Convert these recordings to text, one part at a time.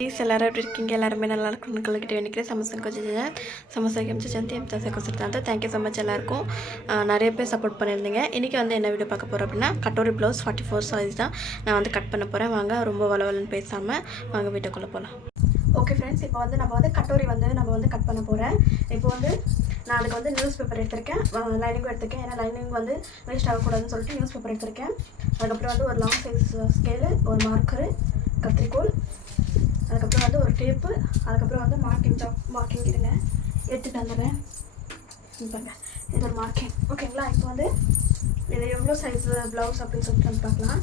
Please எல்லாரும் எப்படி இருக்கீங்க? எல்லாருமே நல்லா இருக்குன்னு கிட்ட வேண்டிக்கிறேன். சமோசா கொஞ்சம் சமோசா ஜந்தி தோசை கொடுத்துருந்தாங்க. தேங்க்யூ ஸோ மச் எல்லாருக்கும். நிறைய பேர் சப்போர்ட் பண்ணியிருந்தீங்க. இன்றைக்கி வந்து என்ன வீடியோ பார்க்க போகிறோம் அப்படின்னா, கட்டோரி ப்ளவுஸ் 44 சைஸ் தான் நான் வந்து கட் பண்ண போகிறேன். வாங்க, ரொம்ப வளவலன்னு பேசாமல் வாங்க வீட்டுக்குள்ளே போகலாம். ஓகே ஃப்ரெண்ட்ஸ், இப்போ வந்து நம்ம வந்து கட்டோரி வந்து நம்ம வந்து கட் பண்ண போகிறேன். இப்போ வந்து நான் அதுக்கு வந்து நியூஸ் பேப்பர் எடுத்திருக்கேன், லைனிங்கும் எடுத்திருக்கேன். ஏன்னா லைனிங் வந்து வேஸ்ட் ஆகக்கூடாதுன்னு சொல்லிட்டு நியூஸ் பேப்பர் எடுத்திருக்கேன். அதுக்கப்புறம் வந்து ஒரு லாங் சைஸ் ஸ்கேலு, ஒரு மார்க்கரு, கத்திரிக்கோல், அதுக்கப்புறம் வந்து ஒரு டேப்பு, அதுக்கப்புறம் வந்து மார்க்கிங் இருங்க எடுத்துகிட்டு வந்துடுறேன். பாருங்க, இது ஒரு மார்க்கிங். ஓகேங்களா? இப்போ வந்து இது எவ்வளோ சைஸ் ப்ளவுஸ் அப்படின்னு சொல்லிட்டு வந்து பார்க்கலாம்.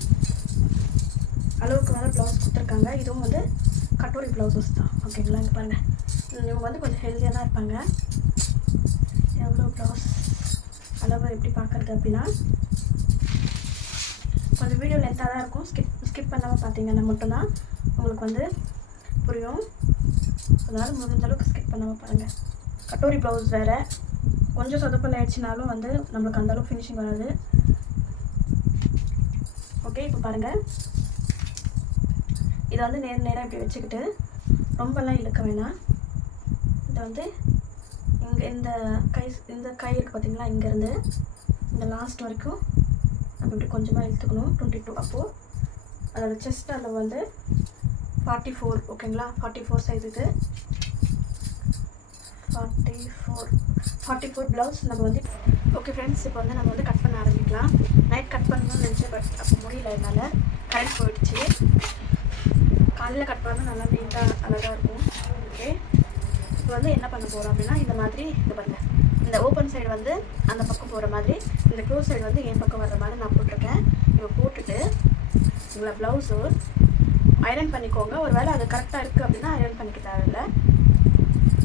அளவுக்கு வந்து ப்ளவுஸ் கொடுத்துருக்காங்க. இதுவும் வந்து கட்டோரி ப்ளவுஸஸ் தான். ஓகேங்களா? இங்கே பாருங்கள், இவங்க வந்து கொஞ்சம் ஹெல்த்தியாக தான் இருப்பாங்க. எவ்வளோ ப்ளவுஸ் அளவு எப்படி பார்க்குறது அப்படின்னா, கொஞ்சம் வீடியோ லென்த்தாக தான் இருக்கும். ஸ்கிப் பண்ணாமல் பார்த்தீங்கன்னா மட்டும்தான் உங்களுக்கு வந்து புரியும். அதனால் முடிஞ்ச அளவுக்கு ஸ்கிப் பண்ணாமல் பாருங்கள். கட்டோரி ப்ளவுஸ் வேறு, கொஞ்சம் சொதப்பல் ஆயிடுச்சுனாலும் வந்து நம்மளுக்கு அந்தளவுக்கு ஃபினிஷிங் வராது. ஓகே, இப்போ பாருங்கள், இதை வந்து நேராக இப்படி வச்சுக்கிட்டு ரொம்பலாம் இழுக்க வேணாம். இதை வந்து இங்கே இந்த கை இருக்குது பார்த்தீங்களா, இங்கேருந்து இந்த லாஸ்ட் வரைக்கும் நம்ம இப்படி கொஞ்சமாக இழுத்துக்கணும். 22. அப்போது அதோட செஸ்ட் அளவு வந்து 44. ஓகேங்களா? 44 சைஸ் இது. 44 ப்ளவுஸ் நம்ம வந்து. ஓகே ஃப்ரெண்ட்ஸ், இப்போ வந்து நம்ம வந்து கட் பண்ண ஆரம்பிக்கலாம். நைட் கட் பண்ணணும்னு நினச்சேன், பட் அப்போ முடியல, என்னால் கரண்ட் போயிடுச்சு. காலையில் கட் பண்ணால் நல்லா நீட்டாக அழகாக இருக்கும். ஓகே, இப்போ வந்து என்ன பண்ண போகிறோம் அப்படின்னா, இந்த மாதிரி இது பண்ணுங்கள். இந்த ஓப்பன் சைடு வந்து அந்த பக்கம் போகிற மாதிரி, இந்த க்ளோஸ் சைடு வந்து என் பக்கம் வர்ற மாதிரி நான் போட்டிருக்கேன். இப்போ போட்டுட்டு இவ்வளோ ப்ளவுஸு ஐரன் பண்ணிக்கோங்க. ஒரு வேளை அது கரெக்டாக இருக்குது அப்படின்னா ஐரன் பண்ணிக்க தேவையில்லை.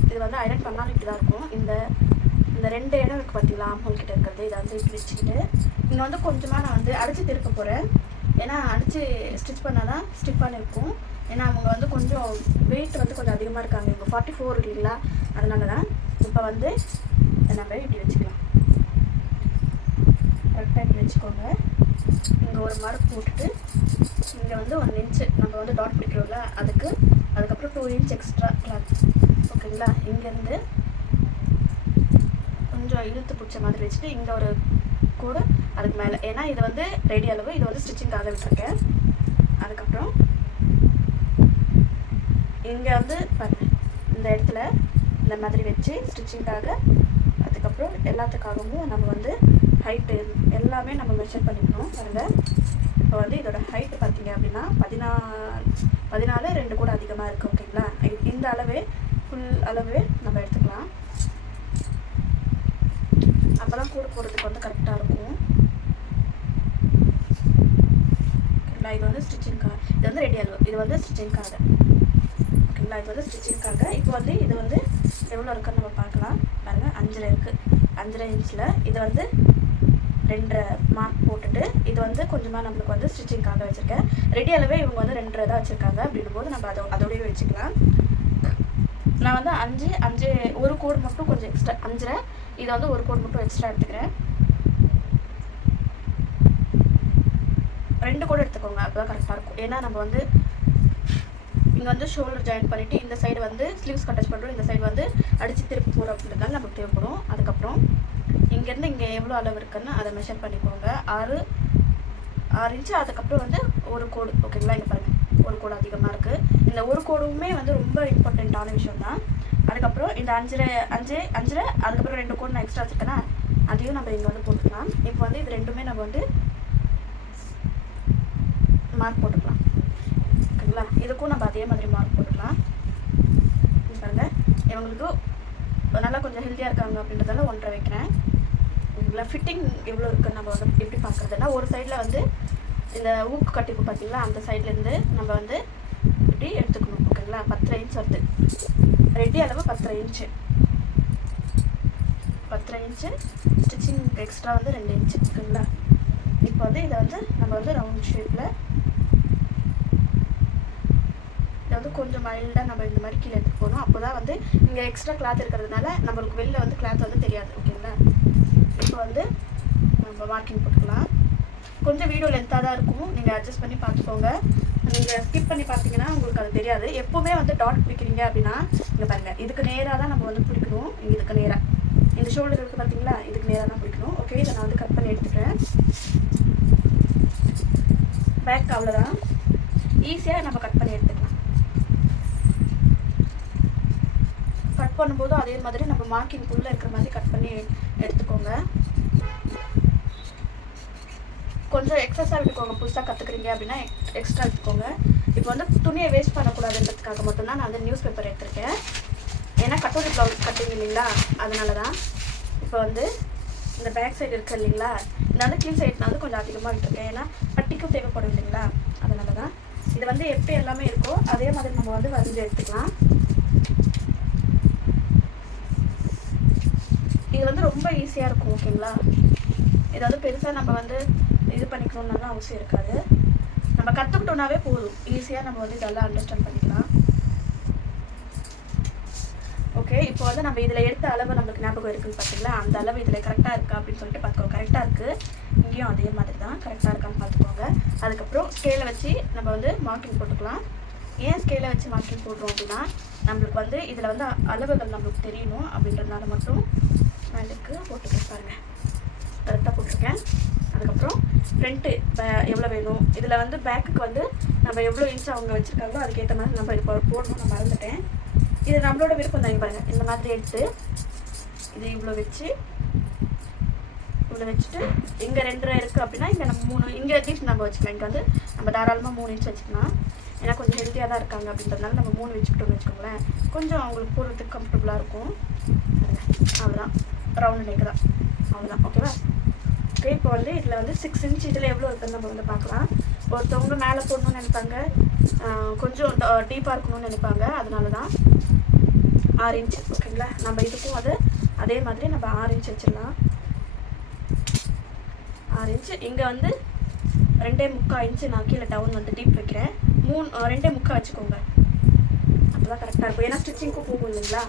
இது வந்து ஐரன் பண்ணாலும் இப்படி தான் இருக்கும். இந்த 2 இடம் இருக்குது பார்த்தீங்களா, ஆம்ஹோல்கிட்ட இருக்கிறது, இதை வந்து இப்படி வச்சுக்கிட்டு இங்கே வந்து கொஞ்சமாக நான் வந்து அடித்து திருப்ப போகிறேன். ஏன்னா அடித்து ஸ்டிச் பண்ணால் தான் ஸ்டிப்பான இருக்கும். ஏன்னா அவங்க வந்து கொஞ்சம் வெயிட் வந்து கொஞ்சம் அதிகமாக இருக்காங்க. இப்போ 44 இல்லைங்களா, அதனால தான். இப்போ வந்து நம்ம இப்படி வச்சுக்கலாம். கரெக்டாக இப்படி வச்சுக்கோங்க. இங்கே ஒரு மார்க் போட்டுட்டு இங்கே வந்து 1 இன்ச்சு நம்ம வந்து டாட் பிடிக்கிறோம்ல, அதுக்கப்புறம் 2 இன்ச் எக்ஸ்ட்ரா கிளாத். ஓகேங்களா? இங்கேருந்து கொஞ்சம் இழுத்து பிடிச்ச மாதிரி வச்சுட்டு இங்கே ஒரு கூட அதுக்கு மேலே, ஏன்னா இது வந்து ரெடி அளவு, இது வந்து ஸ்டிச்சிங்காக விட்டுருக்கேன். அதுக்கப்புறம் இங்கே வந்து இந்த இடத்துல இந்த மாதிரி வச்சு ஸ்டிச்சிங்காக, அதுக்கப்புறம் எல்லாத்துக்காகவும் நம்ம வந்து ஹைட்டு எல்லாமே நம்ம மெஷர் பண்ணிக்கணும். பாருங்கள், இப்போ வந்து இதோட ஹைட்டு பார்த்தீங்க அப்படின்னா 14 2 கூட அதிகமாக இருக்குது. ஓகேங்களா? இந்த அளவே ஃபுல் அளவே நம்ம எடுத்துக்கலாம். அப்போ தான் கூட போகிறதுக்கு வந்து கரெக்டாக இருக்கும். ஓகேங்களா? இது வந்து ஸ்டிச்சிங்காக, இது வந்து ரெடி அளவு, இது வந்து ஸ்டிச்சிங்காக. ஓகேங்களா? இது வந்து ஸ்டிச்சிங்காக. இப்போ வந்து இது வந்து எவ்வளோ இருக்குன்னு நம்ம பார்க்கலாம். பாருங்கள், 5 இருக்குது. 5.5 இன்ச்சில் இது வந்து 2 மார்க் போட்டுட்டு, இது வந்து கொஞ்சமாக நம்மளுக்கு வந்து ஸ்டிச்சிங்காக வச்சுருக்கேன். ரெடி அளவே இவங்க வந்து 2 தான் வச்சுருக்காங்க. அப்படின்னும் போது நம்ம அதோடய வச்சுக்கலாம். நான் வந்து 5 ஒரு கோடு மட்டும் கொஞ்சம் எக்ஸ்ட்ரா, 5.5, இதை வந்து ஒரு கோடு மட்டும் எக்ஸ்ட்ரா எடுத்துக்கிறேன். 2 கோடு எடுத்துக்கோங்க, அப்போ தான் கரெக்டாக இருக்கும். ஏன்னா நம்ம வந்து இங்கே வந்து ஷோல்டர் ஜாயின் பண்ணிவிட்டு இந்த சைடு வந்து ஸ்லீவ்ஸ் அட்டாச் பண்ணுறோம், இந்த சைடு வந்து அடித்து திருப்பி போகிறோம் அப்படின்றதால நமக்கு தேவைப்படும். அதுக்கப்புறம் இங்கேருந்து இங்கே எவ்வளோ அளவு இருக்குன்னு அதை மெஷர் பண்ணிக்கோங்க. 6 இன்ச்சு. அதுக்கப்புறம் வந்து ஒரு கோடு. ஓகேங்களா? இங்கே பாருங்கள், ஒரு கோடு அதிகமாக இருக்குது. இந்த ஒரு கோடுமே வந்து ரொம்ப இம்பார்ட்டண்ட்டான விஷயம் தான். அதுக்கப்புறம் இந்த 5.5 அதுக்கப்புறம் 2 கோடு நான் எக்ஸ்ட்ரா வச்சுருக்கேன்னா அதையும் நம்ம இங்கே வந்து போட்டுக்கலாம். இப்போ வந்து இது ரெண்டுமே நம்ம வந்து மார்க் போட்டுக்கலாம். ஓகேங்களா? இதுக்கும் நம்ம அதே மாதிரி மார்க் போட்டுக்கலாம். பாருங்கள், இவங்களுக்கு நல்லா கொஞ்சம் ஹெல்த்தியாக இருக்காங்க அப்படின்றதால 1.5 வைக்கிறேன். ஓகேங்களா? ஃபிட்டிங் எவ்வளோ இருக்குன்னு நம்ம வந்து எப்படி பார்க்குறதுன்னா, ஒரு சைடில் வந்து இந்த ஊக்கு கட்டிப்பு பார்த்தீங்களா, அந்த சைட்லேருந்து நம்ம வந்து இப்படி எடுத்துக்கணும். ஓகேங்களா? 10.5 இன்ச் வருது. ரெடி அளவு 10.5 இன்ச்சு. 10.5 இன்ச்சு. ஸ்டிச்சிங் எக்ஸ்ட்ரா வந்து 2 இன்ச்சு. ஓகேங்களா? இப்போ வந்து இதை வந்து நம்ம வந்து ரவுண்ட் ஷேப்பில் இதை வந்து கொஞ்சம் மைல்டாக நம்ம இந்த மாதிரி கீழே எடுத்துகிட்டு போகணும். அப்போ தான் வந்து இங்கே எக்ஸ்ட்ரா கிளாத் இருக்கிறதுனால நம்மளுக்கு வெளில வந்து கிளாத் வந்து தெரியாது. ஓகேங்களா? இப்போ வந்து நம்ம மார்க்கிங் போட்டுக்கலாம். கொஞ்சம் வீடியோ லென்த்தாக தான் இருக்கும், நீங்கள் அட்ஜஸ்ட் பண்ணி பார்த்துக்கோங்க. நீங்கள் ஸ்கிப் பண்ணி பார்த்தீங்கன்னா உங்களுக்கு அது தெரியாது. எப்போவுமே வந்து டாட் பிடிக்கிறீங்க அப்படின்னா இங்கே பாருங்கள், இதுக்கு நேராக தான் நம்ம வந்து பிடிக்கணும். இதுக்கு நேராக இந்த ஷோல்டர் இருக்குது பார்த்தீங்களா, இதுக்கு நேராக தான் பிடிக்கணும். ஓகே, இதை நான் வந்து கட் பண்ணி எடுத்துக்கிறேன். பேக் அவ்வளோதான், ஈஸியாக நம்ம கட் பண்ணி எடுத்துக்கலாம். கட் பண்ணும்போது அதே மாதிரி நம்ம மார்க்கிங்குள்ளே இருக்கிற மாதிரி கட் பண்ணி எடுத்துக்கோங்க. கொஞ்சம் எக்ஸஸாக விட்டுக்கோங்க. புதுசாக கற்றுக்குறீங்க அப்படின்னா எக்ஸ்ட்ரா எடுத்துக்கோங்க. இப்போ வந்து துணியை வேஸ்ட் பண்ணக்கூடாதுன்றதுக்காக மட்டும்தான் நான் வந்து நியூஸ் பேப்பர் எடுத்திருக்கேன். ஏன்னா கட்டோரி ப்ளவுஸ் கட்டிங் இல்லைங்களா, அதனால தான். இப்போ வந்து இந்த பேக் சைடு இருக்குது இல்லைங்களா, இந்த வந்து கீழ் சைடு நான் வந்து கொஞ்சம் அதிகமாக விட்டுருக்கேன். ஏன்னா பட்டிக்கும் தேவைப்படும் இல்லைங்களா, அதனால தான். இது வந்து எப்படி எல்லாமே இருக்கோ அதே மாதிரி நம்ம வந்து வரைஞ்சி எடுத்துக்கலாம். இது வந்து ரொம்ப ஈஸியாக இருக்கும். ஓகேங்களா, இது வந்து பெருசாக நம்ம வந்து இது பண்ணிக்கணும்னாலும் அவசியம் இருக்காது. நம்ம கற்றுக்கிட்டோன்னாவே போதும், ஈஸியாக நம்ம வந்து இதெல்லாம் அண்டர்ஸ்டாண்ட் பண்ணிக்கலாம். ஓகே, இப்போ வந்து நம்ம இதில் எடுத்த அளவு நம்மளுக்கு ஞாபகம் இருக்குன்னு பார்த்தீங்களா, அந்த அளவு இதில் கரெக்டாக இருக்கா அப்படின்னு சொல்லிட்டு பார்த்துக்கோங்க. கரெக்டாக இருக்குது, இங்கேயும் அதே மாதிரி தான் கரெக்டாக இருக்கான்னு பார்த்துக்கோங்க. அதுக்கப்புறம் ஸ்கேலை வச்சு நம்ம வந்து மார்க்கிங் போட்டுக்கலாம். ஏன் ஸ்கேலை வச்சு மார்க்கிங் போடுறோம் அப்படின்னா, நம்மளுக்கு வந்து இதில் வந்து அளவுகள் நம்மளுக்கு தெரியணும் அப்படின்றதுனால மட்டும் நான் இதுக்கு போட்டுக்கிறேன். பாருங்கள், கரெக்டாக போட்டிருக்கேன். அதுக்கப்புறம் ஃப்ரண்ட்டு எவ்வளோ வேணும், இதில் வந்து பேக்குக்கு வந்து நம்ம எவ்வளோ இன்ச் அவங்க வச்சுருக்காங்களோ அதுக்கேற்ற மாதிரி நம்ம இப்போ போடணும். நான் மறந்துட்டேன். இது நம்மளோட விருப்பம் தான். பாருங்கள், இந்த மாதிரி எடுத்து இது இவ்வளோ வச்சு இவ்வளோ வச்சுட்டு இங்கே 2.5 இருக்குது அப்படின்னா இங்கே நம்ம 3 இங்கே அட்லீஸ்ட் நம்ம வச்சுக்கலாம். இங்கே வந்து நம்ம தாராளமாக 3 இன்ச் வச்சுக்கலாம். ஏன்னா கொஞ்சம் ஹெல்த்தியாக தான் இருக்காங்க அப்படின்றதுனால நம்ம 3 வச்சுக்கிட்டோம்னு வச்சுக்கோங்களேன், கொஞ்சம் அவங்களுக்கு போடுறதுக்கு கம்ஃபர்டபுளாக இருக்கும். அவ்வளோதான், ரவுண்ட் நெக் தான், அவ்வளோதான். ஓகேவா? ஓகே, இப்போ வந்து இதில் வந்து 6 இன்ச் இதில் எவ்வளோ இருக்குதுன்னு நம்ம வந்து பார்க்கலாம். ஒருத்தவங்க மேலே போடணும்னு நினைப்பாங்க, கொஞ்சம் டீப்பாக இருக்கணும்னு நினைப்பாங்க, அதனால தான் 6 இன்ச். ஓகேங்களா, நம்ம இதுக்கும் அது அதே மாதிரி நம்ம 6 இன்ச் வச்சிடலாம். 6 இன்ச்சு. இங்கே வந்து 2.25 இன்ச்சு நான் கீழே டவுன் வந்து டீப் வைக்கிறேன். 2.25 வச்சுக்கோங்க, அப்போ தான் கரெக்டாக இருக்கும். ஏன்னா ஸ்டிச்சிங்க்கும் போகும் இல்லைங்களா.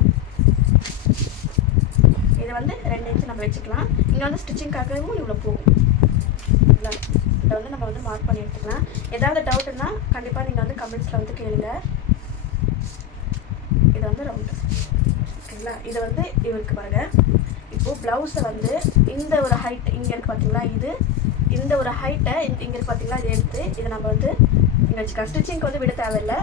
இதை வந்து 2 இன்ச்சு நம்ம வச்சுக்கலாம். இங்கே வந்து ஸ்டிச்சிங்காகவும் இவ்வளோ போகும். இல்லை, இதை வந்து நம்ம வந்து மார்க் பண்ணி எடுத்துக்கலாம். ஏதாவது டவுட்டுன்னா கண்டிப்பாக நீங்கள் வந்து கமெண்ட்ஸில் வந்து கேளுங்க. இது வந்து ரவுண்டு. ஓகேங்களா, இதை வந்து இவருக்கு பாருங்கள். இப்போது ப்ளவுஸை வந்து இந்த ஒரு ஹைட் இங்கே இருக்குது பார்த்தீங்களா, இது இந்த ஒரு ஹைட்டை இங்கே இருக்குது பார்த்தீங்களா, இதை எடுத்து இதை நம்ம வந்து இங்கே வச்சுக்கலாம். ஸ்டிச்சிங்க்கு வந்து விட தேவையில்லை.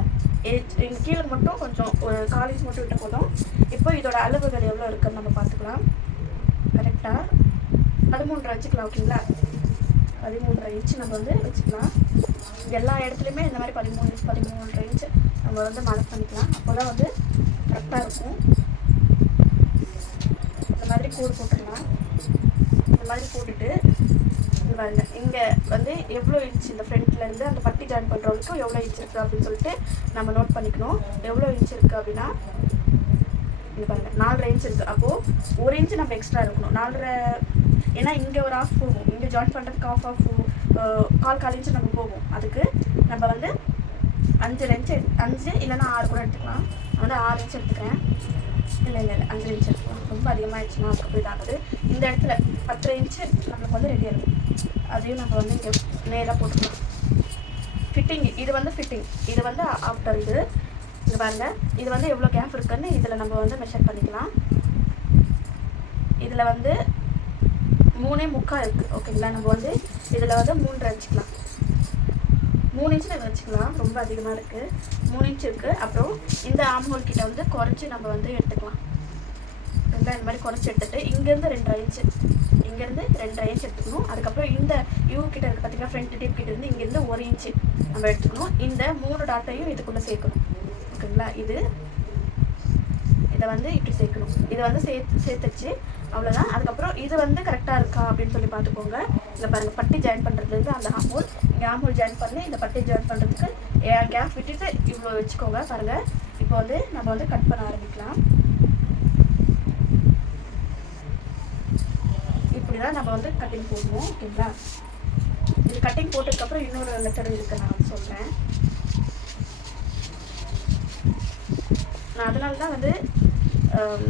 இங்கே கீழே மட்டும் கொஞ்சம் ஒரு 4 இன்ச் மட்டும் விட்ட போதும். இப்போ இதோட அளவுகள் எவ்வளோ இருக்குன்னு நம்ம பார்த்துக்கலாம். கரெக்டாக 13.5 வச்சுக்கலாம். ஓகேங்களா, 13.5 இன்ச்சு நம்ம வந்து வச்சுக்கலாம். எல்லா இடத்துலையுமே இந்த மாதிரி 13.5 இன்ச்சு நம்ம வந்து மார்க் பண்ணிக்கலாம். அப்போ தான் வந்து கரெக்டாக இருக்கும். இந்த மாதிரி கோடு போட்டுக்கலாம். இந்த மாதிரி போட்டுட்டு பாருங்க, இங்கே வந்து எவ்வளோ இன்ச் இந்த ஃப்ரண்ட்லேருந்து அந்த பட்டி ஜாயின் பண்ணுறவங்களுக்கும் எவ்வளோ இன்ச் இருக்குது அப்படின்னு சொல்லிட்டு நம்ம நோட் பண்ணிக்கணும். எவ்வளோ இன்ச் இருக்குது அப்படின்னா இங்கே பாருங்கள் 4.5 இன்ச் இருக்குது. அப்போது 1 இன்ச்சு நம்ம எக்ஸ்ட்ரா இருக்கணும். 4.5, ஏன்னா இங்கே ஒரு ஆஃப் போகும், இங்கே ஜாயின் பண்ணுறதுக்கு கால் இன்ச்சு நம்ம போகும். அதுக்கு நம்ம வந்து 5 இன்ச்சு 5 இல்லைன்னா 6 கூட எடுத்துக்கலாம். நான் வந்து 6 இன்ச் எடுத்துக்கிறேன். இல்லை 5 இன்ச் எடுத்துக்கலாம். ரொம்ப அதிகமாகிடுச்சுன்னா அப்படி இதாகுது. இந்த இடத்துல 10 இன்ச்சு நம்மளுக்கு வந்து ரெடியாக இருக்கும். அதையும் நம்ம வந்து இங்கே நேராக போட்டுக்கலாம். ஃபிட்டிங், இது வந்து ஃபிட்டிங், இது வந்து ஆஃப்டர். இது இங்கே பாருங்கள், இது வந்து எவ்வளோ கேப் இருக்குன்னு இதில் நம்ம வந்து மெஷர் பண்ணிக்கலாம். இதில் வந்து 3.25 இருக்குது. ஓகேங்களா, நம்ம வந்து இதில் வந்து 3.5 வச்சுக்கலாம். 3 இன்ச்சு நம்ம வச்சுக்கலாம். ரொம்ப அதிகமாக இருக்குது, 3 இன்ச் இருக்குது. அப்புறம் இந்த ஆம் ஹோல் கிட்ட வந்து குறைச்சி நம்ம வந்து எடுத்துக்கலாம். இந்த மாதிரி குறைச்சி எடுத்துகிட்டு இங்கேருந்து 2.5 இன்ச்சு, இங்கேருந்து 2.5 இன்ச் எடுத்துக்கணும். அதுக்கப்புறம் இந்த யூ கிட்ட இருக்குது பார்த்தீங்கன்னா, ஃப்ரண்ட் டிப் கிட்ட இருந்து இங்கேருந்து 1 இன்ச்சு நம்ம எடுத்துக்கணும். இந்த 3 டாட்டையும் இதுக்குள்ளே சேர்க்கணும். ஓகேங்களா, இதை வந்து இப்படி சேர்க்கணும். இதை வந்து சேர்த்துச்சு, அவ்வளோதான். அதுக்கப்புறம் இது வந்து கரெக்டாக இருக்கா அப்படின்னு சொல்லி பார்த்துக்கோங்க. இங்கே பாருங்கள், பட்டி ஜாயின் பண்ணுறதுலேருந்து அந்த ஆம்ஹோல், இங்கே ஆம்ஹோல் ஜாயின் பண்ணி இந்த பட்டி ஜாயின் பண்ணுறதுக்கு கேப் விட்டுட்டு இவ்வளோ வச்சுக்கோங்க. பாருங்கள், இப்போ வந்து நம்ம வந்து கட் பண்ண ஆரம்பிக்கலாம். இப்படி தான் நம்ம வந்து கட்டிங் போடுவோம். ஓகேங்களா, இது கட்டிங் போட்டதுக்கப்புறம் இன்னொரு மெத்தட் இருக்குது, நான் வந்து சொல்கிறேன். நான் அதனால தான் வந்து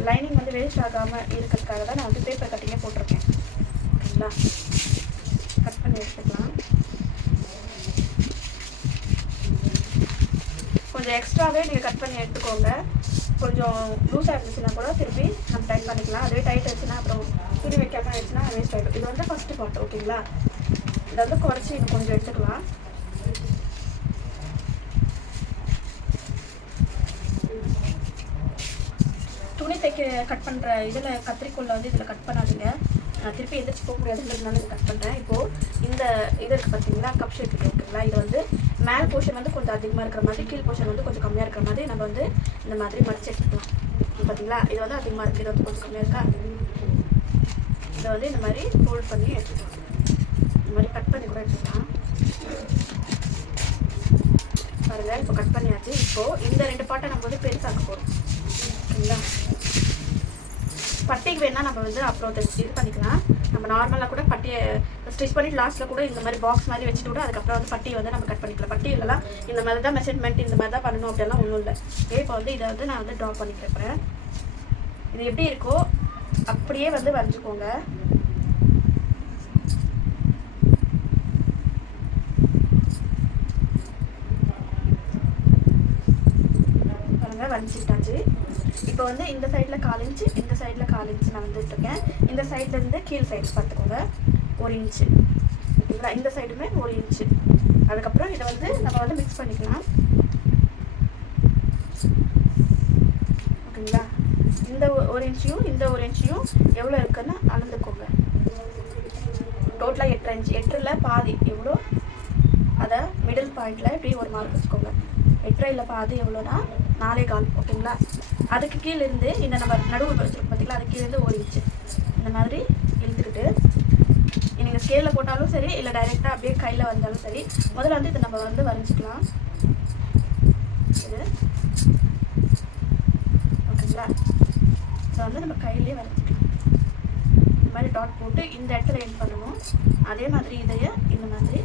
லைனிங் வந்து வேஸ்ட் ஆகாமல் இருக்கிறதுக்காக தான் நான் வந்து பேப்பர் கட்டிங்கே போட்டிருக்கேன். ஓகேங்களா, கட் பண்ணி எடுத்துக்கலாம். கொஞ்சம் எக்ஸ்ட்ராவே நீங்கள் கட் பண்ணி எடுத்துக்கோங்க. கொஞ்சம் லூஸாக இருந்துச்சுன்னா கூட திருப்பி நம்ம டைட் பண்ணிக்கலாம். அதுவே டைட் ஆச்சுன்னா அப்புறம் துணி வைக்காமல் ஆயிடுச்சுன்னா வேஸ்ட் ஆகிடும். இது வந்து ஃபஸ்ட்டு பார்ட். ஓகேங்களா, இதை வந்து குறைச்சி இன்னும் கொஞ்சம் எடுத்துக்கலாம். துணி தைக்க கட் பண்ணுற இதில் கத்திரிக்கோலில் வந்து இதில் கட் பண்ணாதீங்க. நான் திருப்பி எந்திரிச்சு போக முடியாதுன்றதுனால இதை கட் பண்ணுறேன். இப்போது இந்த இது இருக்குது பார்த்தீங்களா, கப் ஷேப் இருக்குது. ஓகேங்களா, இது வந்து மேல் போர்ஷன் வந்து கொஞ்சம் அதிகமாக இருக்கிற மாதிரி, கீழ் போர்ஷன் வந்து கொஞ்சம் கம்மியாக இருக்கிற மாதிரி நம்ம வந்து இந்த மாதிரி மடிச்சு எடுத்துக்கலாம். பார்த்தீங்களா, இது வந்து அதிகமாக இருக்குது, இது வந்து கொஞ்சம் கம்மியாக இருக்கா. இதை வந்து இந்த மாதிரி ஃபோல்ட் பண்ணி எடுத்துக்கலாம். இந்த மாதிரி கட் பண்ணி கூட எடுத்துக்கலாம். பாருங்கள், இப்போ கட் பண்ணியாச்சு. இப்போது இந்த 2 பாட்டை நம்ம வந்து பெருசாக்க போகிறோம். ஓகேங்களா, பட்டிக்கு வேணால் நம்ம வந்து அப்புறம் இது பண்ணிக்கலாம். நம்ம நார்மலாக கூட பட்டியை ஸ்டிச் பண்ணிட்டு லாஸ்ட்டில் கூட இந்த மாதிரி பாக்ஸ் மாதிரி வச்சுட்டு கூட அதுக்கப்புறம் வந்து பட்டியை வந்து நம்ம கட் பண்ணிக்கலாம். பட்டி இல்லைலாம் இந்த மாதிரி தான் மெஷர்மெண்ட், இந்த மாதிரி தான் பண்ணணும் அப்படிலாம் ஒன்றும் இல்லை. இப்போ வந்து இதை வந்து நான் வந்து ட்ரா பண்ணி கேட்குறேன். இது எப்படி இருக்கோ அப்படியே வந்து வரைஞ்சிக்கோங்க. பாருங்கள், வரைஞ்சிட்டாச்சு. இப்போ வந்து இந்த சைடில் 4 இன்ச்சு, இந்த சைடில் 4 இன்ச்சு நான் வந்துட்டுருக்கேன். இந்த சைட்லேருந்து கீழ் சைடு பார்த்துக்கோங்க 1 இன்ச்சு. ஓகேங்களா, இந்த சைடுமே 1 இன்ச்சு. அதுக்கப்புறம் இதை வந்து நம்ம வந்து மிக்ஸ் பண்ணிக்கலாம். ஓகேங்களா, இந்த 1 இன்ச்சையும் இந்த 1 இன்ச்சையும் எவ்வளோ இருக்குன்னு அளந்துக்கோங்க. டோட்டலாக 8 இன்ச்சு. 8ல் பாதி எவ்வளோ, அதை மிடில் பாயிண்டில் இப்படி ஒரு மார்க் வச்சுக்கோங்க. 8 பாதி எவ்வளோனா 4.25. ஓகேங்களா, அதுக்கு கீழேருந்து இந்த நம்ம நடுவில் வச்சுருக்கோம் பார்த்தீங்களா, அதுக்கு கீழேருந்து 1 இன்ச்சு இந்த மாதிரி இழுத்துக்கிட்டு நீங்கள் ஸ்கேலில் போட்டாலும் சரி, இல்லை டைரெக்டாக அப்படியே கையில் வந்தாலும் சரி. முதல்ல வந்து இதை நம்ம வந்து வரைஞ்சிக்கலாம். இது ஓகேங்களா, இதை வந்து நம்ம கையிலே வரைஞ்சிக்கலாம். இந்த மாதிரி டாட் போட்டு இந்த இடத்துல எண்ட் பண்ணணும். அதே மாதிரி இதையே இந்த மாதிரி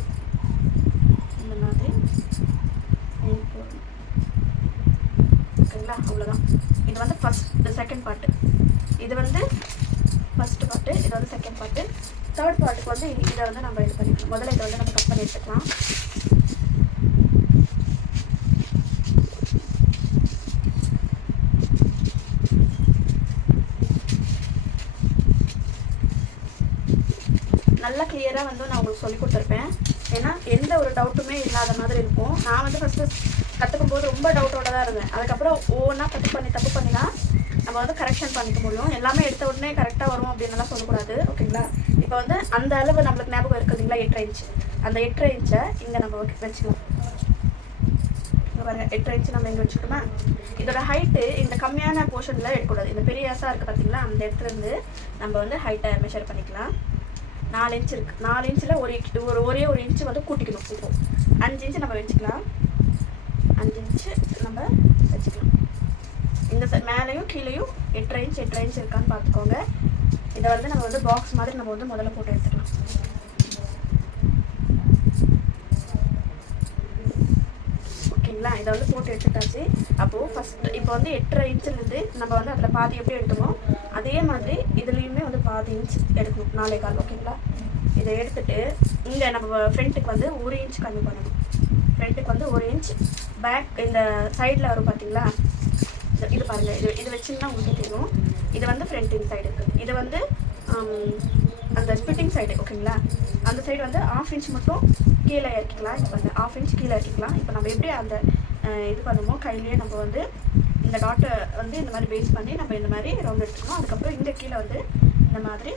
எண்ட் போடணும். ஓகேங்களா, அவ்வளோதான். இது வந்து செகண்ட் பார்ட்டு. இது வந்து ஃபஸ்ட்டு பார்ட்டு, இது வந்து செகண்ட் பார்ட்டு. தேர்ட் பார்ட்டுக்கு வந்து இதை வந்து நம்ம இது பண்ணிக்கலாம். முதல்ல இதை வந்து நம்ம கட் பண்ணி எடுத்துக்கலாம். நல்லா கிளியராக வந்து நான் உங்களுக்கு சொல்லி கொடுத்துருப்பேன். ஏன்னா எந்த ஒரு டவுட்டுமே இல்லாத மாதிரி இருக்கும். நான் வந்து ஃபஸ்ட்டு கற்றுக்கும் போது ரொம்ப டவுட்டோட தான் இருந்தேன். அதுக்கப்புறம் ஒவ்வொன்றா தப்பு பண்ணி தான் நம்ம வந்து கரெக்ஷன் பண்ணிக்க முடியும். எல்லாமே எடுத்த உடனே கரெக்டாக வரும் அப்படின்னுலாம் சொல்லக்கூடாது. ஓகேங்களா, இப்போ வந்து அந்த அளவு நம்மளுக்கு ஞாபகம் இருக்குதுங்களா, 8 இன்ச்சு. அந்த 8 இன்ச்சை இங்கே நம்ம வச்சுக்கலாம். இங்கே பாருங்கள், 8 இன்ச்சு நம்ம இங்கே வச்சுக்கோமா. இதோட ஹைட்டு இந்த கம்மியான போர்ஷனில் எடுக்கக்கூடாது. இந்த பெரிய ஆசாக இருக்குது பார்த்தீங்களா, அந்த இடத்துலேருந்து நம்ம வந்து ஹைட்டை மெஷர் பண்ணிக்கலாம். 4 இன்ச்சு இருக்குது. 4 இன்ச்சில் ஒரே ஒரு இன்ச்சு வந்து கூட்டிக்கணும். இப்போ 5 இன்ச்சு நம்ம வச்சுக்கலாம். 5 இன்ச்சு நம்ம வச்சுக்கலாம். இந்த மேலேயும் கீழேயும் 8 இன்ச் இருக்கான்னு பார்த்துக்கோங்க. இதை வந்து நம்ம வந்து பாக்ஸ் மாதிரி நம்ம வந்து முதல்ல போட்டு எடுத்துக்கலாம். ஓகேங்களா, இதை வந்து போட்டு எடுத்துட்டாச்சு. அப்போது இப்போ வந்து 8.5 இன்ச்சிலேருந்து நம்ம வந்து அதில் பாதி எப்படி எடுத்தோமோ அதே மாதிரி இதுலேயுமே வந்து பாதி இன்ச் எடுக்கணும். 4.25. ஓகேங்களா, இதை எடுத்துகிட்டு இங்கே நம்ம ஃப்ரண்ட்டுக்கு வந்து 1 இன்ச் கம்மி பண்ணணும். ஃப்ரண்ட்டுக்கு வந்து 1 இன்ச், பேக் இந்த சைடில் வரும் பார்த்தீங்களா, இது பாருங்கள், இது வச்சிங்கன்னா உங்களுக்கு தெரியும். இது வந்து ஃப்ரண்ட் சைடு இருக்குது. இது வந்து அந்த ஸ்பிட்டிங் சைடு. ஓகேங்களா, அந்த சைடு வந்து 1/2 இன்ச் மட்டும் கீழே இறக்கிக்கலாம். இப்போ வந்து 1/2 இன்ச் கீழே இறக்கிக்கலாம். இப்போ நம்ம எப்படி அந்த இது பண்ணுமோ கையிலேயே நம்ம வந்து இந்த டாட்டை வந்து இந்த மாதிரி பேஸ் பண்ணி நம்ம இந்த மாதிரி ரவுண்ட் எடுத்துக்கணும். அதுக்கப்புறம் இந்த கீழே வந்து இந்த மாதிரி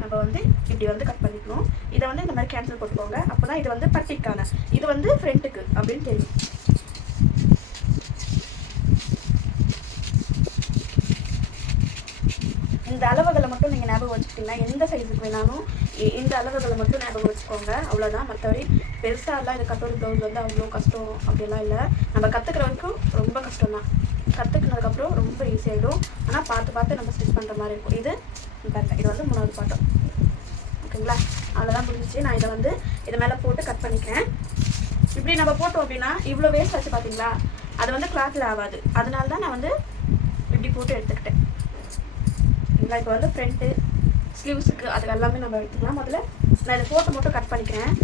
நம்ம வந்து இப்படி வந்து கட் பண்ணிக்கணும். இதை வந்து இந்த மாதிரி கேன்சல் போட்டுக்கோங்க. அப்போ தான் இது வந்து பட்டிக்கான, இது வந்து ஃப்ரண்ட்டுக்கு அப்படின்னு தெரியும். இந்த அளவுகளை மட்டும் நீங்கள் ஞாபகம் வச்சுக்கிட்டிங்கன்னா எந்த சைஸுக்கு வேணாலும் இந்த அளவுகளை மட்டும் ஞாபகம் வச்சுக்கோங்க. அவ்வளோதான். மற்றபடி பெருசாலாம் இது கட்டோரி ப்ளவுஸ் வந்து அவ்வளோ கஷ்டம் அப்படிலாம் இல்லை. நம்ம கற்றுக்கிற வரைக்கும் ரொம்ப கஷ்டம் தான். கற்றுக்கினதுக்கப்புறம் ரொம்ப ஈஸியாகிடும். ஆனால் பார்த்து நம்ம ஸ்டிச் பண்ணுற மாதிரி இருக்கும். இது வந்து 3வது பாட்டம். ஓகேங்களா, அவ்வளோதான் முடிஞ்சிச்சு. நான் இதை வந்து இது மேலே போட்டு கட் பண்ணிக்கிறேன். இப்படி நம்ம போட்டோம் அப்படின்னா இவ்வளோ வேஸ்ட் ஆச்சு பார்த்தீங்களா, அது வந்து கிளாத்தில் ஆகாது. அதனால தான் நான் வந்து இப்படி போட்டு எடுத்துக்கிட்டேன். இல்லை, இப்போ வந்து ஃப்ரண்ட்டு ஸ்லீவ்ஸுக்கு அது எல்லாமே நம்ம எடுத்துக்கலாம். முதல்ல நான் இதை போட்டு மட்டும் கட் பண்ணிக்கிறேன்.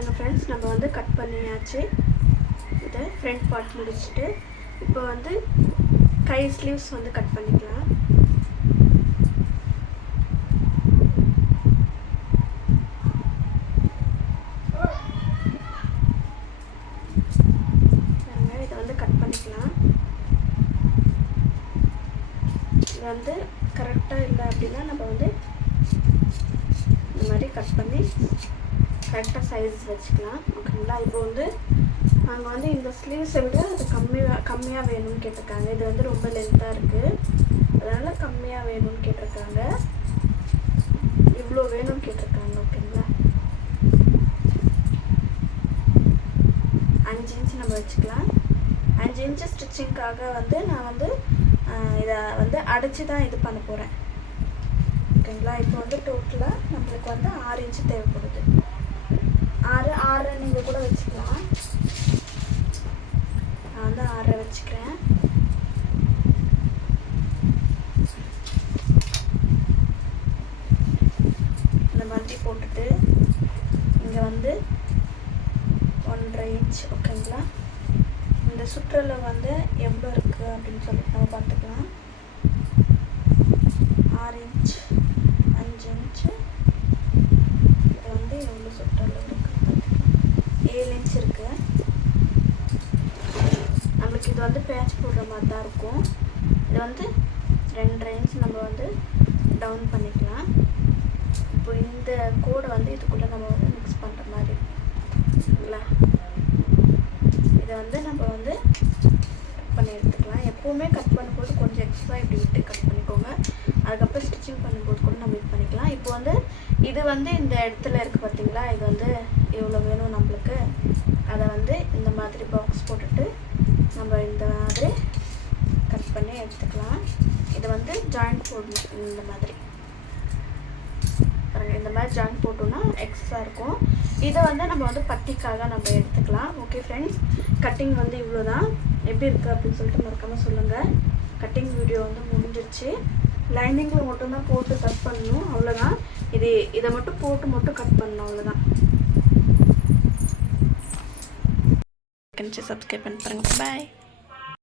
பாருங்கள் ஃப்ரெண்ட்ஸ், நம்ம வந்து கட் பண்ணியாச்சு. இதை ஃப்ரண்ட் பார்ட் முடிச்சுட்டு இப்போ வந்து கை ஸ்லீவ்ஸ் வந்து கட் பண்ணிக்கலாம். இதை வந்து கட் பண்ணிக்கலாம். இது வந்து கரெக்டாக இல்லை அப்படின்னா நம்ம வந்து இந்த மாதிரி கட் பண்ணி கரெக்டாக சைஸ் வச்சுக்கலாம். ஓகேங்களா? இப்போ வந்து நாங்கள் வந்து இந்த ஸ்லீவ்ஸை விட அது கம்மியாக வேணும்னு கேட்டிருக்காங்க. இது வந்து ரொம்ப லென்த்தாக இருக்குது, அதனால் கம்மியாக வேணும்னு கேட்டிருக்காங்க. இவ்வளோ வேணும்னு கேட்டிருக்காங்க. ஓகேங்களா? 5 இன்ச் நம்ம வச்சுக்கலாம். 5 இன்ச்சு ஸ்டிச்சிங்க்காக வந்து நான் வந்து இதை வந்து அடைச்சி தான் இது பண்ண போகிறேன். ஓகேங்களா? இப்போ வந்து டோட்டலாக நம்மளுக்கு வந்து 6 இன்ச்சு தேவைப்படுது. 6 நீங்கள் கூட வச்சுக்கலாம். நான் வந்து 6 வச்சுக்கிறேன். இந்த மாதிரி போட்டுட்டு இங்கே வந்து 1.5 இன்ச். ஓகேங்களா? இந்த சுற்றளவு வந்து எவ்வளோ இருக்குது அப்படின்னு சொல்லிட்டு நம்ம பார்த்துக்கலாம். 6 இன்ச், 5 இன்ச்சு, இது வந்து எவ்வளோ சுற்றளவு இருக்குது? 7 இன்ச் இருக்குது. நம்மளுக்கு இது வந்து பேட்ச் போடுற மாதிரி தான் இருக்கும். இது வந்து 2.5 இன்ச் நம்ம வந்து டவுன் பண்ணிக்கலாம். இப்போ இந்த கோடை வந்து இதுக்குள்ளே நம்ம வந்து மிக்ஸ் பண்ணுற மாதிரி இருக்குங்களா? இதை வந்து நம்ம வந்து கட் பண்ணி எடுத்துக்கலாம். எப்போவுமே கட் பண்ணும்போது கொஞ்சம் எக்ஸ்ட்ரா இப்படி விட்டு கட் பண்ணிக்கோங்க. அதுக்கப்புறம் ஸ்டிச்சிங் பண்ணும்போது கூட நம்ம இது பண்ணிக்கலாம். இப்போ வந்து இது வந்து இந்த இடத்துல இருக்குது பார்த்தீங்களா? இது வந்து எவ்வளோ வேணும் நம்மளுக்கு, அதை வந்து இந்த மாதிரி பாக்ஸ் போட்டுட்டு நம்ம இந்த மாதிரி கட் பண்ணி எடுத்துக்கலாம். இதை வந்து ஜாயிண்ட் போடணும். இந்த மாதிரி ஜாயிண்ட் போட்டோம்னா எக்ஸ்ட்ரா இருக்கும். இதை வந்து நம்ம வந்து பட்டிக்காக நம்ம எடுத்துக்கலாம். ஓகே ஃப்ரெண்ட்ஸ், கட்டிங் வந்து இவ்வளோ தான். எப்படி இருக்குது அப்படின்னு சொல்லிட்டு மறக்காமல் சொல்லுங்கள். கட்டிங் வீடியோ வந்து முடிஞ்சிருச்சு. லைனிங்கில் மட்டும்தான் போட்டு கட் பண்ணணும், அவ்வளோதான். இதை மட்டும் போட்டு கட் பண்ணணும், அவ்வளோதான். சப்ஸ்கிரைப் பண்ணி பாருங்கள். பாய்.